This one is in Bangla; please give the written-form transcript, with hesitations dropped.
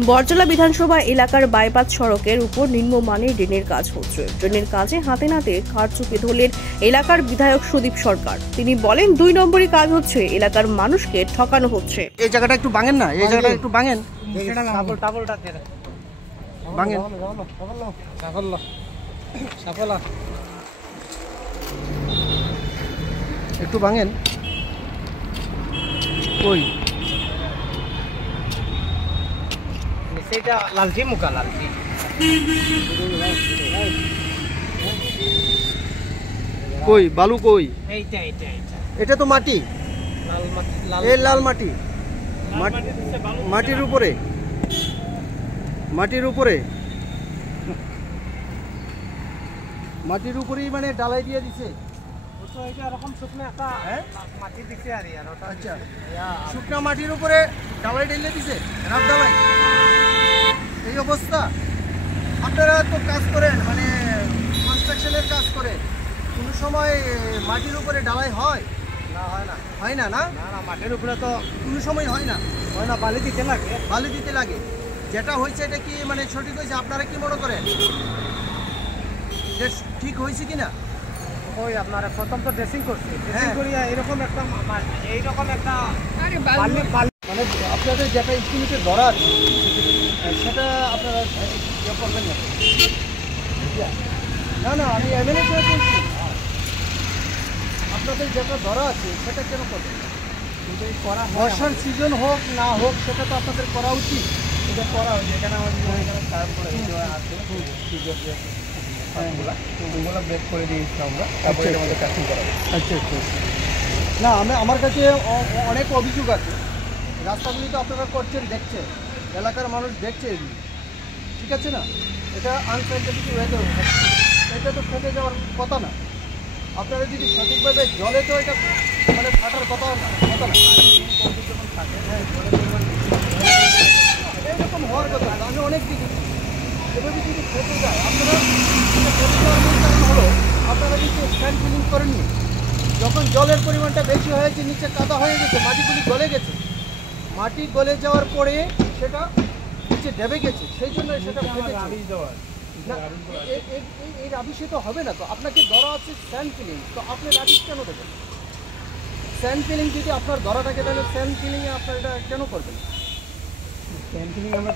বরজলা বিধানসভা এলাকার বাইপাস সড়কের উপর নিম্নমানের ড্রেনের কাজ হচ্ছে। ড্রেনের কাজে হাতে নাতে কারচুপি ধরলেন এলাকার বিধায়ক সুদীপ সরকার। তিনি বলেন, 2 নম্বরই কাজ হচ্ছে, এলাকার মানুষকে ঠকানো হচ্ছে। এই জায়গাটা একটু ভাঙেন না, এই জায়গাটা একটু ভাঙেন, ভাঙেন। একটু ভাঙেন। কই সেটা লালচি মুখা লালচি কই বালু কই? এইটা এইটা এইটা এটা তো মাটি, লাল মাটি এই লাল মাটি, মাটির উপরে, মাটির উপরে, মাটির উপরেই মানে ডালাই দিয়ে দিছে। এরকম শুকনো একটা মাটি দিচ্ছে আর আচ্ছা, শুকনা মাটির উপরে ডালাই ঢেলে দিছে, রাত ডালাই। এই অবস্থা। আপনারা তো কাজ করেন, মানে কনস্ট্রাকশনের কাজ করেন, কোনো সময় মাটির উপরে ডালাই হয় না? হয় না, হয় না? না না মাটির উপরে তো কোনো সময় হয় না, হয় না, বালি দিতে লাগে। বালি দিতে লাগে। যেটা হয়েছে এটা কি মানে সঠিক হয়েছে? আপনারা কি মনে করেন ঠিক হয়েছে কিনা? ওই আপনারা প্রথম তো ড্রেসিং করছে, ড্রেসিং করিয়া এইরকম একটা মানে আপনাদের যেটা ইস্টিমেটে ধরা আছে সেটা আপনারা ইয়ে করবেন না? না না, আমি এমএলএ সাহেব বলছি, আপনাদের যেটা ধরা আছে সেটা কেন করবেন? বর্ষার সিজন হোক না হোক সেটা তো আপনাদের করা উচিত। এটা করা হয়েছে, এখানে আমাদের কাজ করে আছে ওগুলো ব্রেক করে দিয়েছি আমরা, তারপরে আমাদের কাটিং করা। আচ্ছা আচ্ছা আচ্ছা। না, আমার কাছে অনেক অভিযোগ আছে। রাস্তাগুলি তো আপনারা করছেন, দেখছেন, এলাকার মানুষ দেখছে এগুলি, ঠিক আছে না? এটা আনসাইন্টিফিক ওয়েতে হচ্ছে, এটা তো ফেটে যাওয়ার কথা না। আপনারা যদি সঠিকভাবে জলে তো এটা মানে ফাটার কথা না, যখন থাকে এইরকম হওয়ার কথা না। আমি অনেক দিকে এভাবে যদি ফেটে যায়, আপনারা ফেটে যাওয়ার মূল কারণ হলো আপনারা কিন্তু স্ট্যান্ড ফিলিং করেননি। যখন জলের পরিমাণটা বেশি হয়েছে, নিচে কাদা হয়ে গেছে, মাটিগুলি গলে গেছে, মাটি গলে যাওয়ার পরে সেটা নিচে ডেবে গেছে, সেই জন্য সেটা এই রাবিশে তো হবে না। তো আপনাকে ধরা আছে স্যান্ড ফিলিং, তো আপনি রাবিশ কেন দেবেন? স্যান্ড ফিলিং যদি আপনার ধরা থাকে তাহলে স্যান্ড ফিলিংয়ে আপনার এটা কেন করবেন? স্যান্ড ফিলিং আমরা